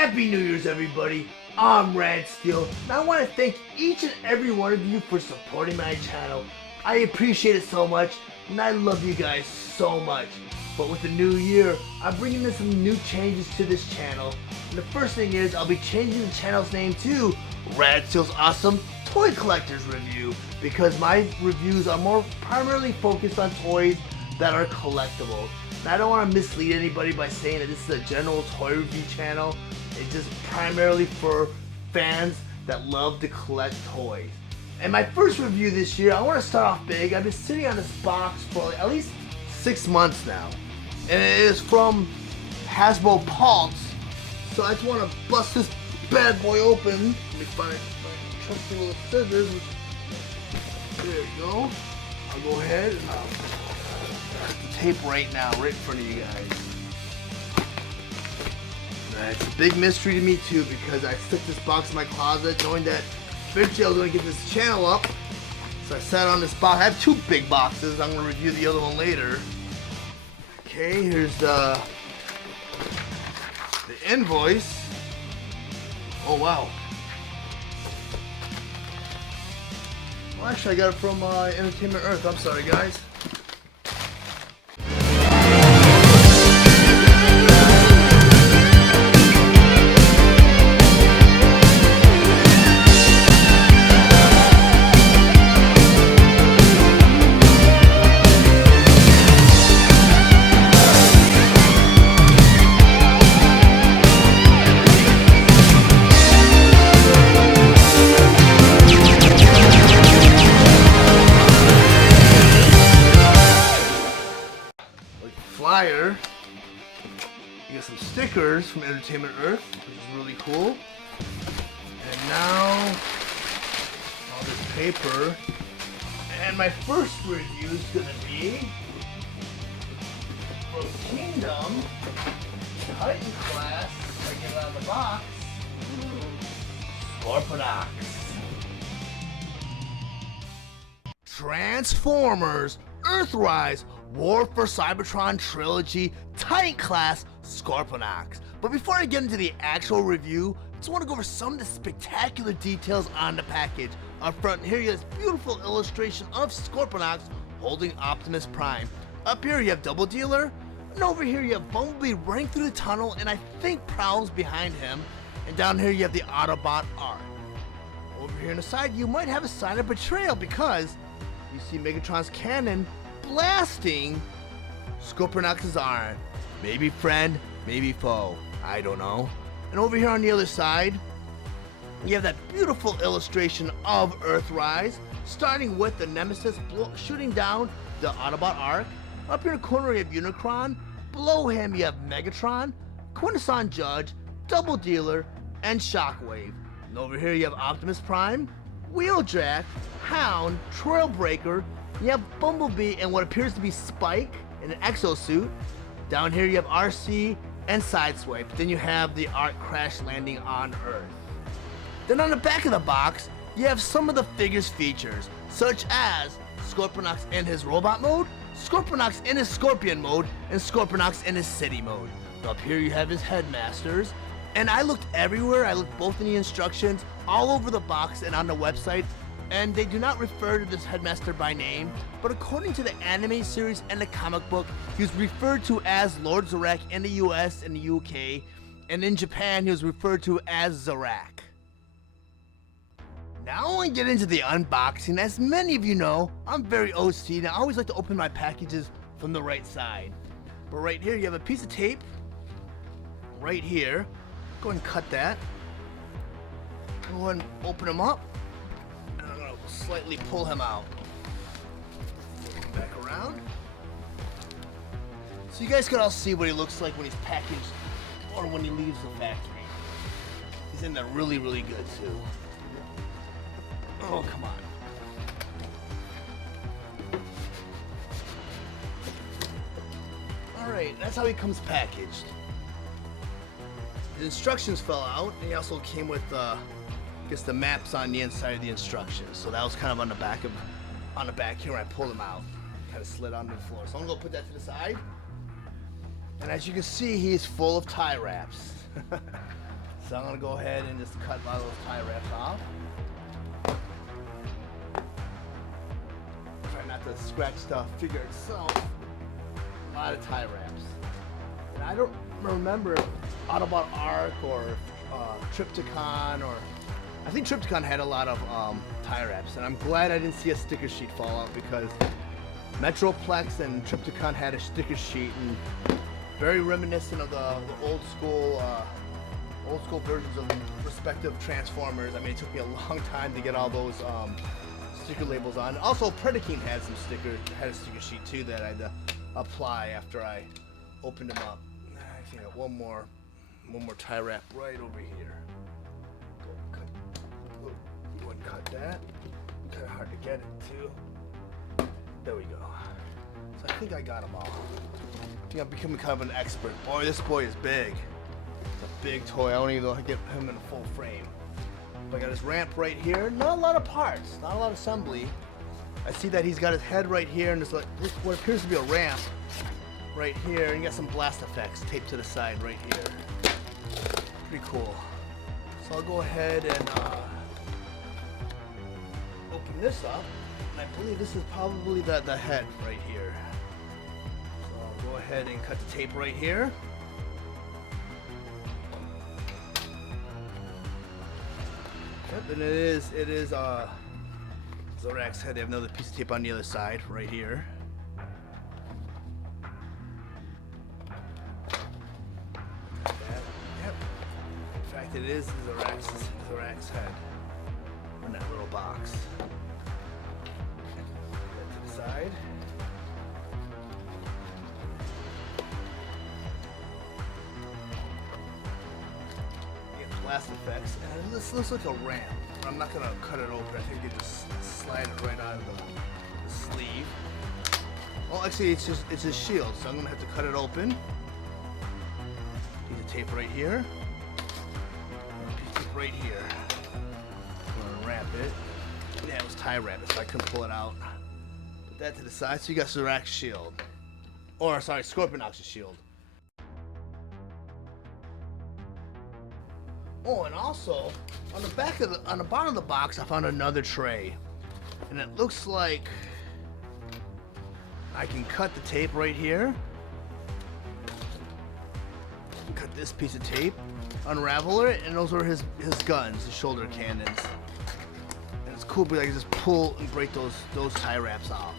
Happy New Year's, everybody. I'm Rad Steele, and I want to thank each and every one of you for supporting my channel. I appreciate it so much, and I love you guys so much. But with the new year, I'm bringing in some new changes to this channel. And the first thing is, I'll be changing the channel's name to Rad Steele's Awesome Toy Collectors Review, because my reviews are more primarily focused on toys that are collectible. And I don't want to mislead anybody by saying that this is a general toy review channel. It's just primarily for fans that love to collect toys. And my first review this year, I want to start off big. I've been sitting on this box for at least 6 months now. And it is from Hasbro Pulse. So I just want to bust this bad boy open. Let me find my trusty little scissors. There you go. I'll go ahead and I'll cut the tape right now, right in front of you guys. It's a big mystery to me too, because I stuck this box in my closet knowing that eventually I was going to get this channel up. So I sat on this box. I have 2 big boxes. I'm going to review the other one later. Okay, here's the invoice. Oh wow. Well, actually I got it from Entertainment Earth. I'm sorry guys. Flyer. You get some stickers from Entertainment Earth, which is really cool. And now all this paper. And my first review is gonna be from Kingdom Titan Class. If I get it out of the box. Scorponok. Transformers Earthrise War for Cybertron Trilogy Titan Class Scorponok. But before I get into the actual review, I just want to go over some of the spectacular details on the package. Up front here you have this beautiful illustration of Scorponok holding Optimus Prime. Up here you have Double Dealer, and over here you have Bumblebee running through the tunnel, and I think Prowl's behind him. And down here you have the Autobot Arc. Over here on the side you might have a sign of betrayal, because you see Megatron's cannon blasting Scorponok's arm. Maybe friend, maybe foe, I don't know. And over here on the other side, you have that beautiful illustration of Earthrise, starting with the Nemesis shooting down the Autobot Arc. Up here in the corner you have Unicron, below him you have Megatron, Quintesson Judge, Double Dealer, and Shockwave. And over here you have Optimus Prime, Wheeljack, Hound, Trailbreaker. You have Bumblebee and what appears to be Spike in an exosuit. Down here you have RC and Sideswipe. Then you have the Arc crash landing on Earth. Then on the back of the box, you have some of the figure's features, such as Scorponok in his robot mode, Scorponok in his scorpion mode, and Scorponok in his city mode. Up here you have his headmasters. And I looked everywhere. I looked both in the instructions, all over the box, and on the website. And they do not refer to this headmaster by name, but according to the anime series and the comic book, he was referred to as Lord Zarak in the US and the UK, and in Japan he was referred to as Zarak. Now I get into the unboxing. As many of you know, I'm very OCD and I always like to open my packages from the right side. But right here you have a piece of tape, right here. Go ahead and cut that. Go ahead and open them up. Slightly pull him out. Back around. So you guys can all see what he looks like when he's packaged or when he leaves the factory. He's in there really, really good too. Oh, come on. Alright, that's how he comes packaged. The instructions fell out, and he also came with the maps on the inside of the instructions. So that was kind of on the back here when I pulled them out. Kind of slid onto the floor. So I'm gonna go put that to the side. And as you can see, he's full of tie wraps. So I'm gonna go ahead and just cut a lot of those tie wraps off. Try not to scratch the figure itself. A lot of tie wraps. And I don't remember Autobot Arc or Trypticon, or I think Trypticon had a lot of tie wraps, and I'm glad I didn't see a sticker sheet fall out, because Metroplex and Trypticon had a sticker sheet, and very reminiscent of the old school versions of the respective Transformers. I mean, it took me a long time to get all those sticker labels on. Also, Predaking had a sticker sheet too that I had to apply after I opened them up. I think I got one more tie wrap right over here. Go and cut that. Kind of hard to get it too. There we go. So I think I got them all. I think I'm becoming kind of an expert. Boy, this boy is big. It's a big toy. I don't even know how to get him in a full frame. But I got his ramp right here. Not a lot of parts. Not a lot of assembly. I see that he's got his head right here, and there's like what appears to be a ramp right here. And you got some blast effects taped to the side right here. Pretty cool. So I'll go ahead and open this up. And I believe this is probably the head right here. So I'll go ahead and cut the tape right here. Yep, and it is Zorak's head. They have another piece of tape on the other side, right here. Yep. In fact, it is Zorak's head in that little box. Put that to the side. Blast effects, and this looks like a ramp. I'm not gonna cut it open. I think you just slide it right out of the sleeve. Well, actually, it's a shield, so I'm gonna have to cut it open. Piece of tape right here. Piece of tape right here. I'm gonna wrap it. Yeah, it was tie wrapped, so I couldn't pull it out. Put that to the side. So you got Zorak's shield, or sorry, Scorponok's shield. Oh, and also on the bottom of the box, I found another tray, and it looks like I can cut the tape right here. Cut this piece of tape, unravel it, and those are his guns, his shoulder cannons. And it's cool because I can just pull and break those tie wraps off.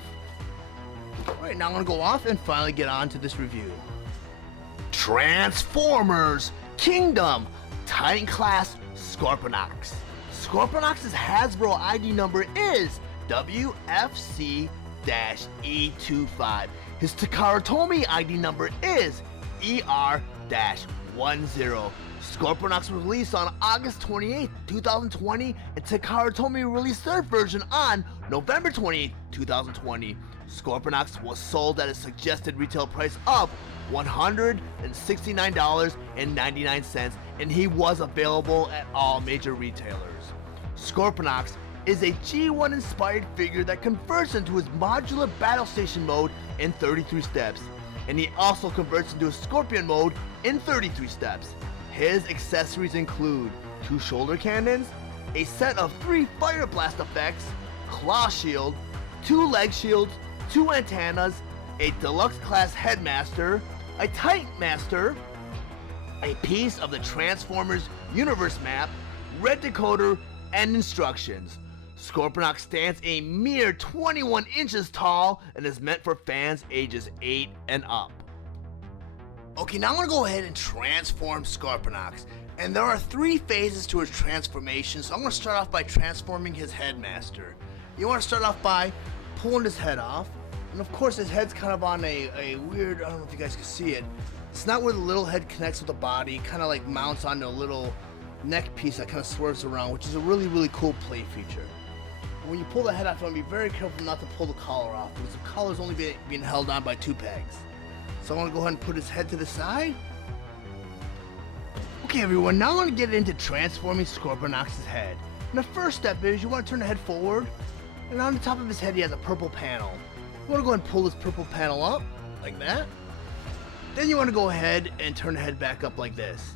All right, now I'm gonna go off and finally get on to this review. Transformers Kingdom Titan Class Scorponoks. Scorponoks' Hasbro ID number is WFC-E25. His Takara Tomy ID number is ER-10. Scorponoks was released on August 28, 2020, and Takara Tomy released their version on November 28, 2020. Scorponoks was sold at a suggested retail price of $169.99, and he was available at all major retailers. Scorponoks is a G1 inspired figure that converts into his modular battle station mode in 33 steps, and he also converts into a Scorpion mode in 33 steps. His accessories include 2 shoulder cannons, a set of 3 fire blast effects, claw shield, 2 leg shields, 2 antennas, a deluxe class headmaster, a Titan Master, a piece of the Transformers universe map, red decoder, and instructions. Scorponok stands a mere 21 inches tall and is meant for fans ages 8 and up. Okay, now I'm going to go ahead and transform Scorponoks. And there are 3 phases to his transformation, so I'm going to start off by transforming his headmaster. You want to start off by pulling his head off. And of course his head's kind of on a weird, I don't know if you guys can see it. It's not where the little head connects with the body. It kind of like mounts onto a little neck piece that kind of swerves around, which is a really, really cool play feature. When you pull the head off, you want to be very careful not to pull the collar off, because the collar is only being held on by 2 pegs. So I want to go ahead and put his head to the side. Okay everyone, now I want to get into transforming Scorponoks' head. And the first step is you want to turn the head forward, and on the top of his head he has a purple panel. You want to go ahead and pull this purple panel up, like that. Then you want to go ahead and turn the head back up like this.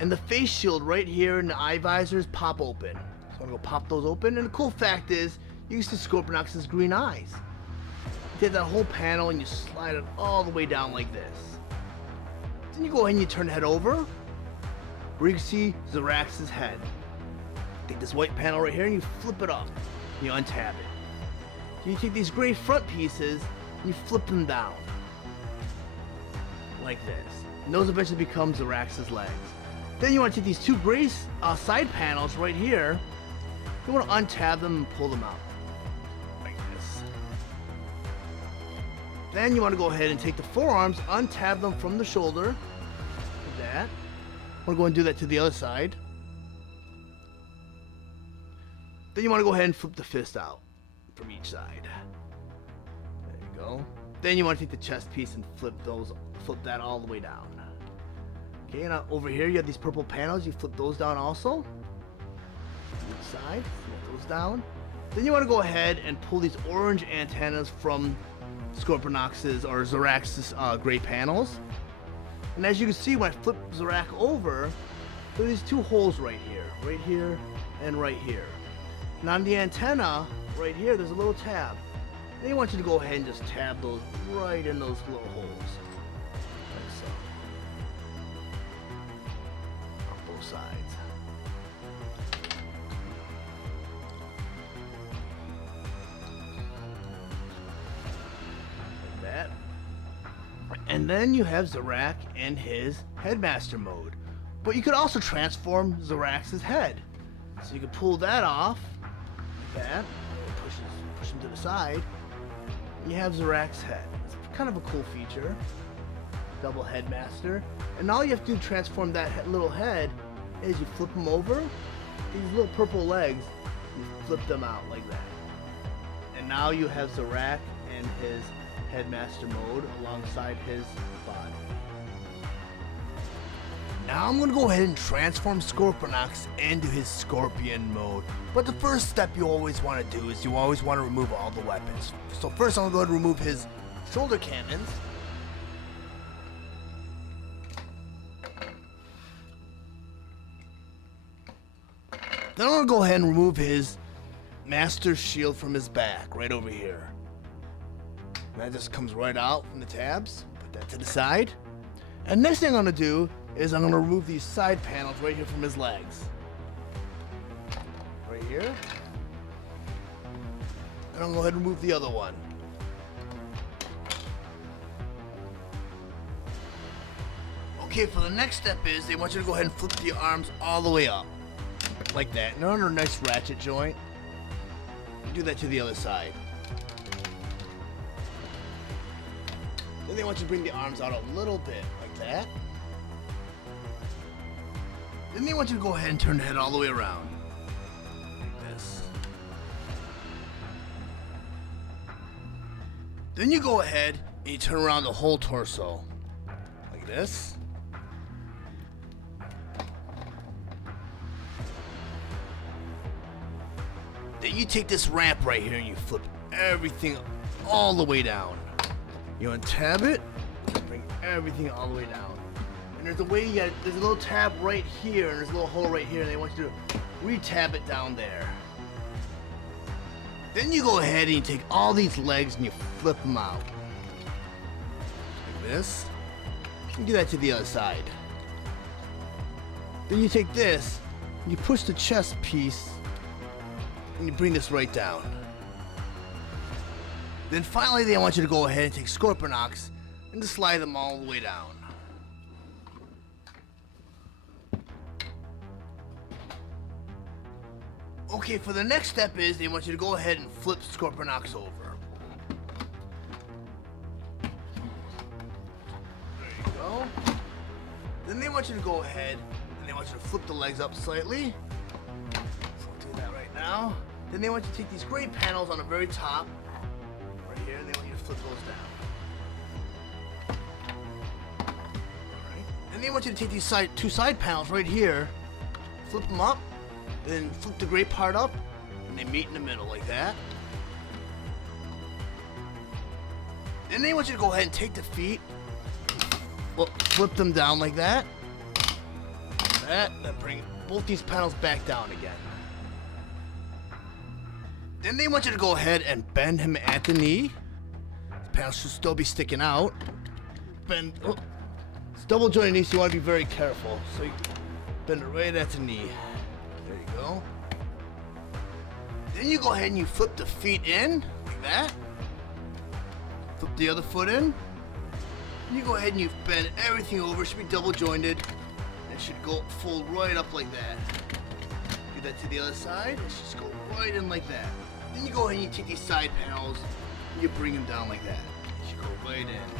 And the face shield right here and the eye visors pop open. So I'm gonna go pop those open. And the cool fact is, you can see Scorponox's green eyes. You take that whole panel and you slide it all the way down like this. Then you go ahead and you turn the head over, where you can see Zarax's head. Take this white panel right here and you flip it up. And you untab it. Then you take these gray front pieces and you flip them down. Like this. And those eventually become Zarax's legs. Then you want to take these two gray side panels right here. You want to untab them and pull them out. Like this. Then you want to go ahead and take the forearms, untab them from the shoulder. Like that. I'm going to go and do that to the other side. Then you want to go ahead and flip the fist out from each side. There you go. Then you want to take the chest piece and flip that all the way down. Okay, now over here you have these purple panels. You flip those down also. Each side, flip those down. Then you want to go ahead and pull these orange antennas from Scorponox's or Zarax's gray panels. And as you can see, when I flip Zarax over, there are these two holes right here, and right here. And on the antenna, right here, there's a little tab. Then you want you to go ahead and just tab those right in those little holes. Like so. On both sides. Like that. And then you have Zarax in his Headmaster mode. But you could also transform Zarax's head. So you can pull that off, like that, push him to the side, and you have Zarax's head. It's kind of a cool feature. Double Headmaster. And all you have to do to transform that little head is you flip him over, these little purple legs, you flip them out like that. And now you have Zarax in his Headmaster mode alongside his body. Now I'm going to go ahead and transform Scorponox into his Scorpion mode. But the first step you always want to do is you always want to remove all the weapons. So first I'm going to go ahead and remove his shoulder cannons. Then I'm going to go ahead and remove his Master Shield from his back, right over here. And that just comes right out from the tabs. Put that to the side. And next thing I'm going to do is I'm going to remove these side panels right here from his legs. Right here. And I'm going to go ahead and remove the other one. Okay, for the next step is they want you to go ahead and flip the arms all the way up. Like that. And they're under a nice ratchet joint. You do that to the other side. Then they want you to bring the arms out a little bit, like that. Then they want you to go ahead and turn the head all the way around. Like this. Then you go ahead and you turn around the whole torso. Like this. Then you take this ramp right here and you flip everything all the way down. You untab it, bring everything all the way down. And there's a way there's a little tab right here and there's a little hole right here and they want you to re-tab it down there. Then you go ahead and you take all these legs and you flip them out. Like this. You can do that to the other side. Then you take this and you push the chest piece and you bring this right down. Then finally they want you to go ahead and take Scorponox and just slide them all the way down. Okay, for the next step is they want you to go ahead and flip Scorponox over. There you go. Then they want you to go ahead and they want you to flip the legs up slightly. So I'll do that right now. Then they want you to take these gray panels on the very top, right here, and they want you to flip those down. Alright. Then they want you to take these two side panels right here, flip them up, then flip the gray part up, and they meet in the middle like that. Then they want you to go ahead and take the feet, flip them down like that. that. Then bring both these panels back down again. Then they want you to go ahead and bend him at the knee. The panels should still be sticking out. Bend. Oh, it's double jointed knee, so you want to be very careful. So you bend it right at the knee. There you go. Then you go ahead and you flip the feet in, like that. Flip the other foot in. You go ahead and you bend everything over. It should be double jointed. It should go fold right up like that. Do that to the other side. It should just go right in like that. Then you go ahead and you take these side panels and you bring them down like that. It should go right in.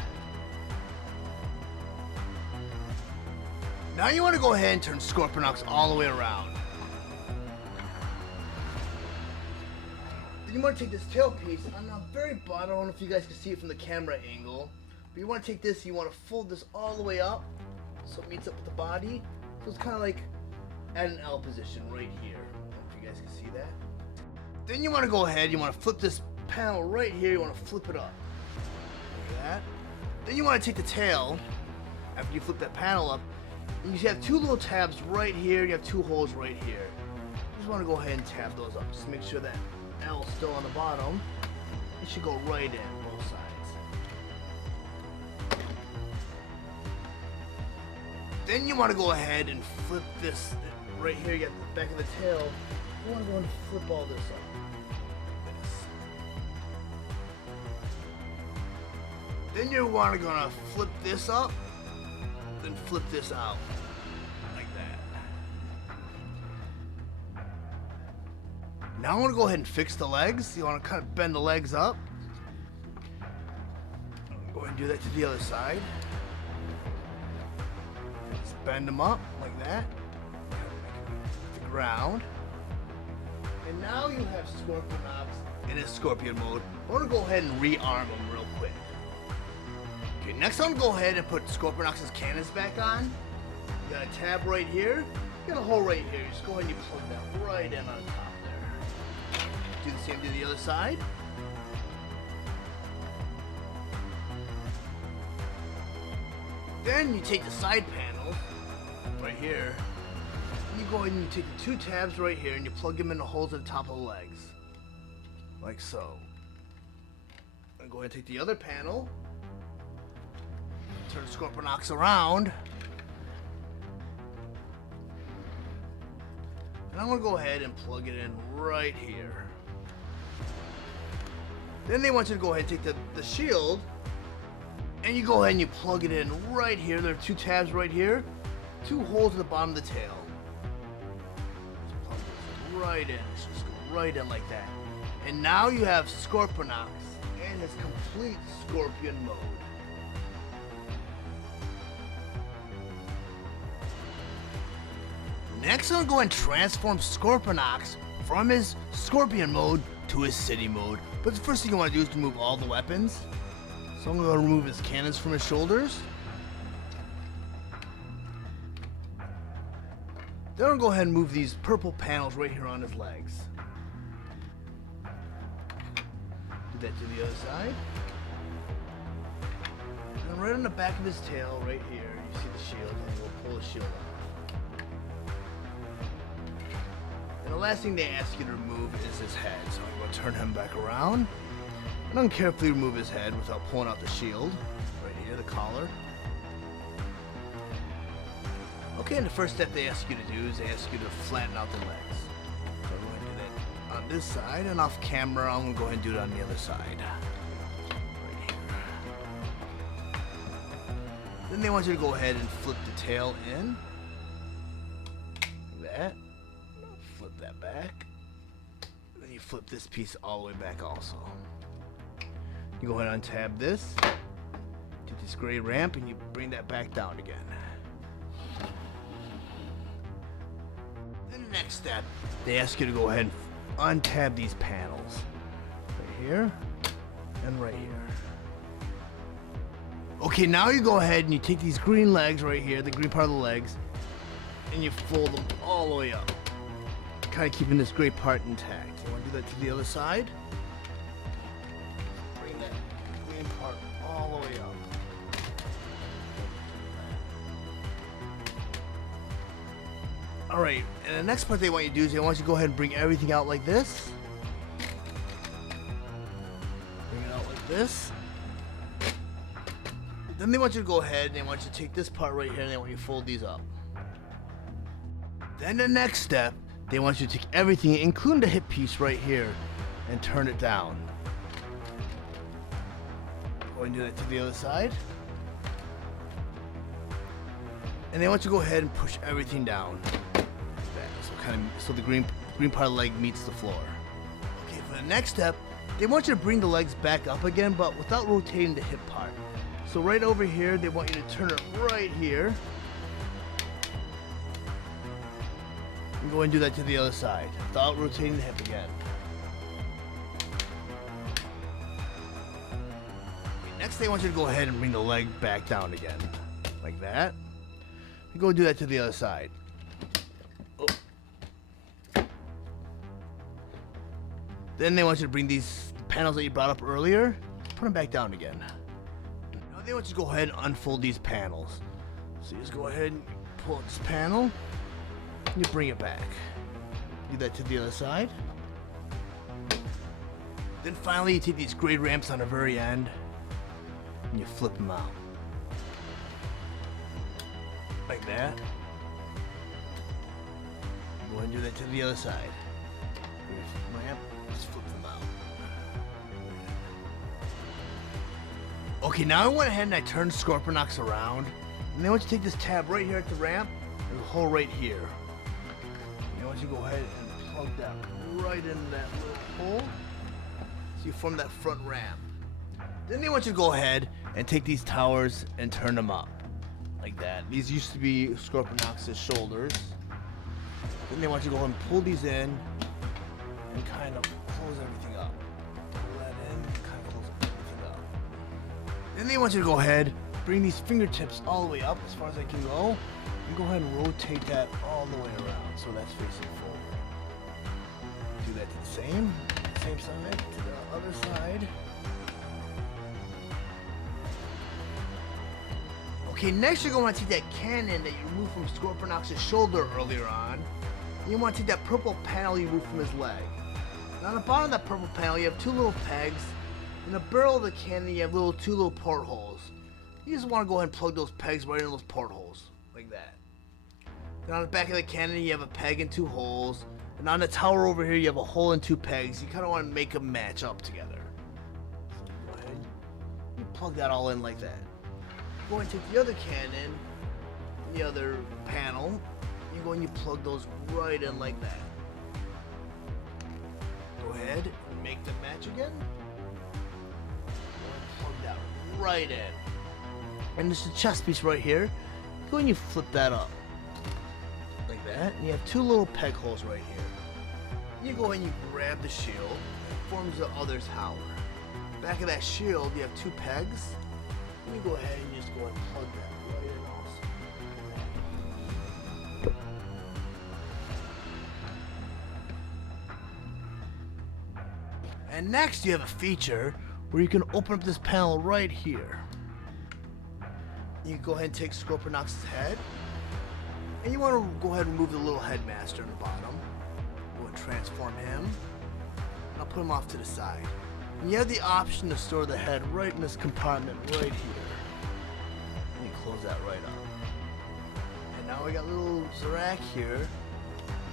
Now you want to go ahead and turn Scorponoks all the way around. Then you want to take this tail piece on the very bottom. I don't know if you guys can see it from the camera angle. But you want to take this, you want to fold this all the way up so it meets up with the body. So it's kind of like at an L position right here. I don't know if you guys can see that. Then you want to go ahead, you want to flip this panel right here, you want to flip it up. Like that. Then you want to take the tail, after you flip that panel up, and you have two little tabs right here, you have two holes right here. You just want to go ahead and tab those up, just to make sure that L is still on the bottom. It should go right in, both sides. Then you want to go ahead and flip this right here. You got the back of the tail. You want to go and flip all this up. Then you want to go and flip this up, then flip this out like that. Now I want to go ahead and fix the legs. You want to kind of bend the legs up. Go ahead and do that to the other side. Bend them up like that. The ground. And now you have Scorponoks in his scorpion mode. I want to go ahead and rearm him real quick. Okay, next I'm going to go ahead and put Scorponoks' cannons back on. You got a tab right here. You got a hole right here. You just go ahead and you plug that right in on top there. Do the same to the other side. Then you take the side panels right here, and you go ahead and you take the two tabs right here and you plug them in the holes at the top of the legs. Like so. And go ahead and take the other panel, turn the Scorponoks around, and I'm going to go ahead and plug it in right here. Then they want you to go ahead and take the shield, and you go ahead and you plug it in right here. There are two tabs right here, two holes at the bottom of the tail. Just plug this right in. Just go right in like that. And now you have Scorponoks in his complete scorpion mode. Next, I'm going to go and transform Scorponoks from his scorpion mode to his city mode. But the first thing you want to do is remove all the weapons. So I'm going to remove his cannons from his shoulders. Then I'm going to go ahead and move these purple panels right here on his legs. Do that to the other side. And right on the back of his tail, right here, you see the shield, and we'll pull the shield off. And the last thing they ask you to remove is his head. So I'm going to turn him back around. And I'm carefully remove his head without pulling out the shield. Right here, the collar. Okay, and the first step they ask you to do is they ask you to flatten out the legs. So I'm going to do that on this side, and off camera, I'm going to go ahead and do it on the other side. Right here. Then they want you to go ahead and flip the tail in. Like that. Flip that back. Then you flip this piece all the way back also. You go ahead and untab this, take this gray ramp, and you bring that back down again. Then the next step, they ask you to go ahead and untab these panels. Right here, and right here. Okay, now you go ahead and you take these green legs right here, the green part of the legs, and you fold them all the way up. Kind of keeping this gray part intact. You want to do that to the other side? Part all the way up. Alright, and the next part they want you to do is they want you to go ahead and bring everything out like this. Bring it out like this. Then they want you to go ahead and they want you to take this part right here and they want you to fold these up. Then the next step, they want you to take everything, including the hip piece right here, and turn it down. Go and do that to the other side. And they want you to go ahead and push everything down. So the green part of the leg meets the floor. Okay, for the next step, they want you to bring the legs back up again, but without rotating the hip part. So right over here, they want you to turn it right here. And go and do that to the other side, without rotating the hip again. Okay, next, they want you to go ahead and bring the leg back down again, like that. And go and do that to the other side. Then they want you to bring these panels that you brought up earlier, put them back down again. Now they want you to go ahead and unfold these panels. So you just go ahead and pull out this panel, and you bring it back. Do that to the other side. Then finally you take these grade ramps on the very end, and you flip them out. Like that. Go ahead and do that to the other side. Ramp. Just flip them out. Okay, now I went ahead and I turned Scorponoks around. And then I want you to take this tab right here at the ramp. There's a hole right here. And I want you to go ahead and plug that right into that little hole. So you form that front ramp. Then they want you to go ahead and take these towers and turn them up. Like that. These used to be Scorponoks' shoulders. Then they want you to go ahead and pull these in and kind of close everything up. Pull that in, kind of close everything up. Then they want you to go ahead, bring these fingertips all the way up as far as I can go, and go ahead and rotate that all the way around so that's facing forward. Do that to the same side, to the other side. Okay, next you're going to want to take that cannon that you removed from Scorponoks' shoulder earlier on. And you want to take that purple panel you removed from his leg. Now on the bottom of that purple panel you have two little pegs. In the barrel of the cannon you have two little portholes. You just want to go ahead and plug those pegs right into those portholes. Like that. Then on the back of the cannon you have a peg and two holes. And on the tower over here you have a hole and two pegs. You kind of want to make them match up together. So go ahead and plug that all in like that. Go and take the other cannon, the other panel, you go and you plug those right in like that. Go ahead and make them match again. Go and plug that right in. And there's a chest piece right here. Go and you flip that up. Like that. And you have two little peg holes right here. You go and you grab the shield. It forms the other tower. Back of that shield you have two pegs. You go ahead and just go and plug that right in also. And next you have a feature where you can open up this panel right here. You can go ahead and take Scorponoks' head. And you want to go ahead and remove the little headmaster in the bottom. Go and transform him. And I'll put him off to the side. And you have the option to store the head right in this compartment right here. And you close that right up. And now we got little Zarak here.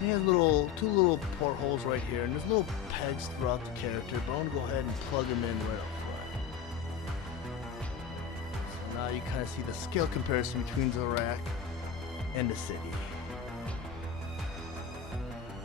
He has two little portholes right here, and there's little pegs throughout the character, but I'm gonna go ahead and plug them in right up front. So now you kind of see the scale comparison between Zarak and the city.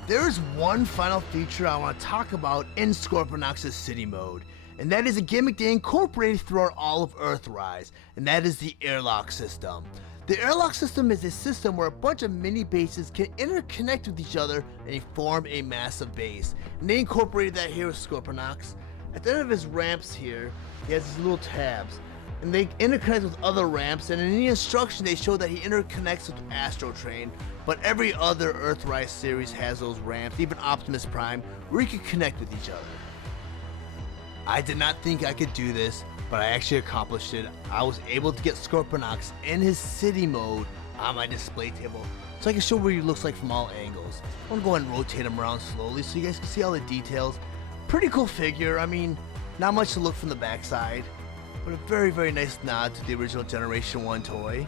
There's one final feature I want to talk about in Scorponoks' city mode, and that is a gimmick they incorporated throughout all of Earthrise, and that is the airlock system. The airlock system is a system where a bunch of mini bases can interconnect with each other and form a massive base, and they incorporated that here with Scorponoks. At the end of his ramps here, he has these little tabs, and they interconnect with other ramps, and in the instruction they show that he interconnects with Astro Train, but every other Earthrise series has those ramps, even Optimus Prime, where you can connect with each other. I did not think I could do this, but I actually accomplished it. I was able to get Scorponoks in his city mode on my display table so I can show what he looks like from all angles. I'm going to go ahead and rotate him around slowly so you guys can see all the details. Pretty cool figure. I mean, not much to look from the backside, but a very, very nice nod to the original Generation 1 toy.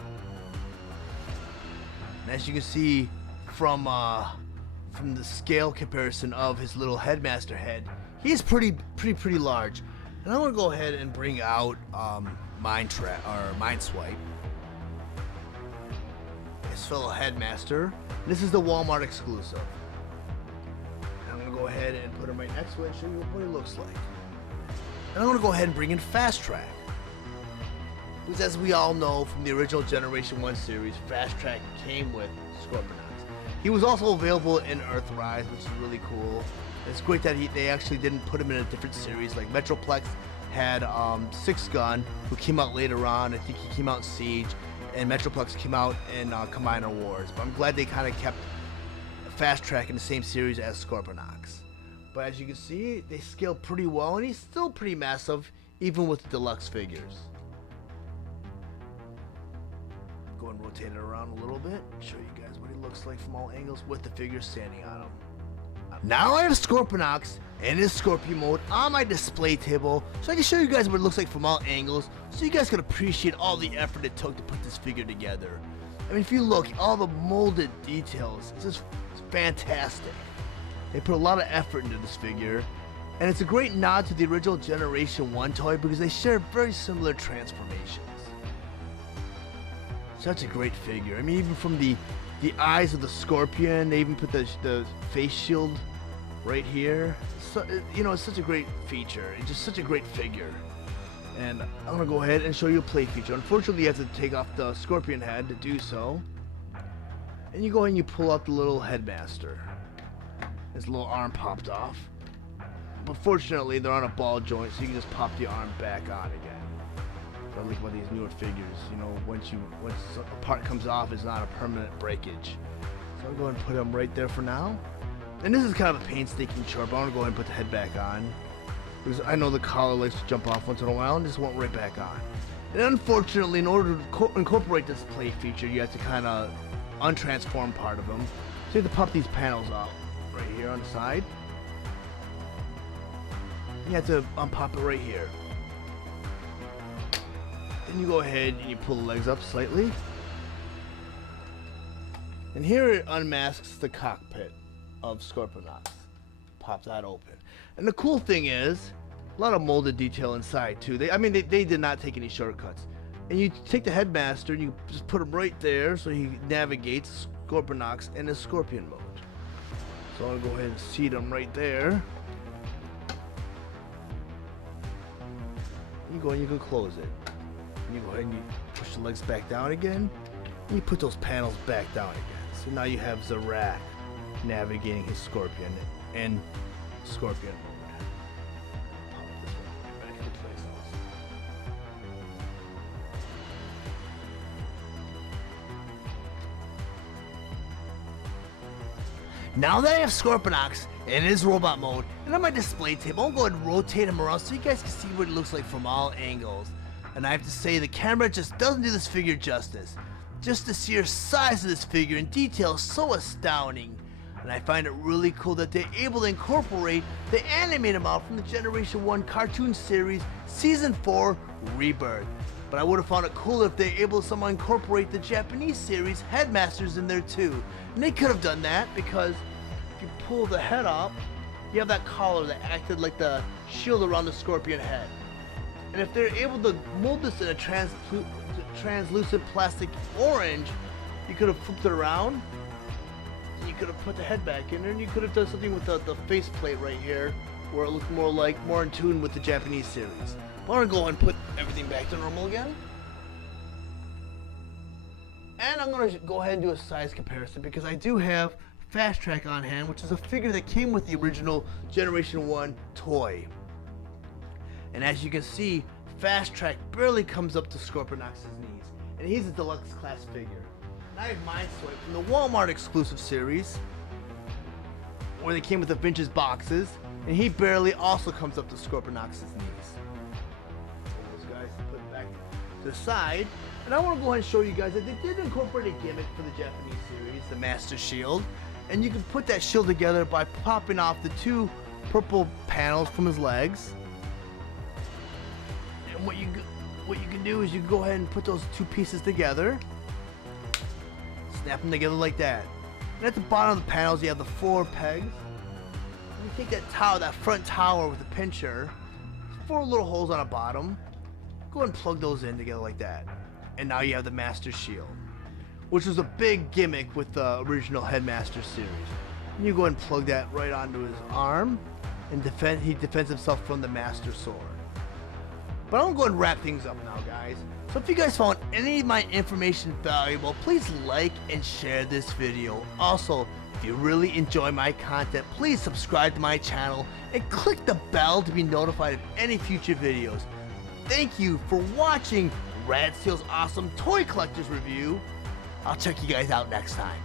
And as you can see from the scale comparison of his little headmaster head, he is pretty large. And I'm gonna go ahead and bring out Mind Swipe, his fellow headmaster. This is the Walmart exclusive. And I'm gonna go ahead and put him right next to it and show you what he looks like. And I'm gonna go ahead and bring in Fast Track, because as we all know from the original Generation 1 series, Fast Track came with Scorponok. He was also available in Earthrise, which is really cool. It's great that they actually didn't put him in a different series. Like Metroplex had Six Gun, who came out later on. I think he came out in Siege, and Metroplex came out in Combiner Wars. But I'm glad they kind of kept Fast Track in the same series as Scorponok. But as you can see, they scale pretty well, and he's still pretty massive, even with the deluxe figures. Go and rotate it around a little bit, show you guys what he looks like from all angles with the figure standing on him. Now I have Scorponok in his Scorpion mode on my display table, so I can show you guys what it looks like from all angles, so you guys can appreciate all the effort it took to put this figure together. I mean, if you look, all the molded details, it's fantastic. They put a lot of effort into this figure, and it's a great nod to the original Generation 1 toy because they share very similar transformations. Such a great figure. I mean, even from the eyes of the Scorpion, they even put the face shield right here. So, you know, it's such a great feature. It's just such a great figure. And I'm gonna go ahead and show you a play feature. Unfortunately, you have to take off the Scorpion head to do so. And you go ahead and you pull out the little headmaster. His little arm popped off. But fortunately, they're on a ball joint, so you can just pop the arm back on again. I like about these newer figures, you know, once a part comes off, it's not a permanent breakage. So I'll go ahead and put them right there for now. And this is kind of a painstaking chore, but I'm gonna go ahead and put the head back on, because I know the collar likes to jump off once in a while, and just went right back on. And unfortunately, in order to incorporate this play feature, you have to kind of untransform part of them. So you have to pop these panels out right here on the side. You have to unpop it right here. Then you go ahead and you pull the legs up slightly. And here it unmasks the cockpit of Scorponok. Pop that open. And the cool thing is, a lot of molded detail inside too. They did not take any shortcuts. And you take the headmaster and you just put him right there so he navigates Scorponok in his Scorpion mode. So I'm gonna go ahead and seat him right there. You go and you can close it. You go ahead and you push the legs back down again, and you put those panels back down again. So now you have Zarak navigating his Scorpion and Scorpion mode. Pop this one back into place also. Now that I have Scorponok in his robot mode and on my display table, I'll go ahead and rotate him around so you guys can see what it looks like from all angles. And I have to say, the camera just doesn't do this figure justice. Just the sheer size of this figure and detail is so astounding. And I find it really cool that they're able to incorporate the animated model from the Generation 1 cartoon series Season 4 Rebirth. But I would have found it cooler if they're able to somehow incorporate the Japanese series Headmasters in there too. And they could have done that because if you pull the head off, you have that collar that acted like the shield around the Scorpion head. And if they're able to mold this in a translucent plastic orange, you could have flipped it around. You could have put the head back in there, and you could have done something with the face plate right here, where it looked more in tune with the Japanese series. But I'm gonna go and put everything back to normal again. And I'm gonna go ahead and do a size comparison because I do have Fast Track on hand, which is a figure that came with the original Generation 1 toy. And as you can see, Fast Track barely comes up to Scorponok's knees, and he's a deluxe class figure. And I have Mind Swipe from the Walmart exclusive series, where they came with the vintage boxes, and he barely also comes up to Scorponok's knees. So those guys put back to the side. And I want to go ahead and show you guys that they did incorporate a gimmick for the Japanese series, the Master Shield. And you can put that shield together by popping off the 2 purple panels from his legs. And what you can do is you can go ahead and put those 2 pieces together. Snap them together like that. And at the bottom of the panels you have the 4 pegs. And you take that tower, that front tower with a pincher, 4 little holes on the bottom. Go ahead and plug those in together like that. And now you have the Master Shield, which was a big gimmick with the original Headmaster series. And you go ahead and plug that right onto his arm, and he defends himself from the Master Sword. But I'm gonna go ahead and wrap things up now, guys. So if you guys found any of my information valuable, please like and share this video. Also, if you really enjoy my content, please subscribe to my channel and click the bell to be notified of any future videos. Thank you for watching Rad Steele's awesome toy collectors review. I'll check you guys out next time.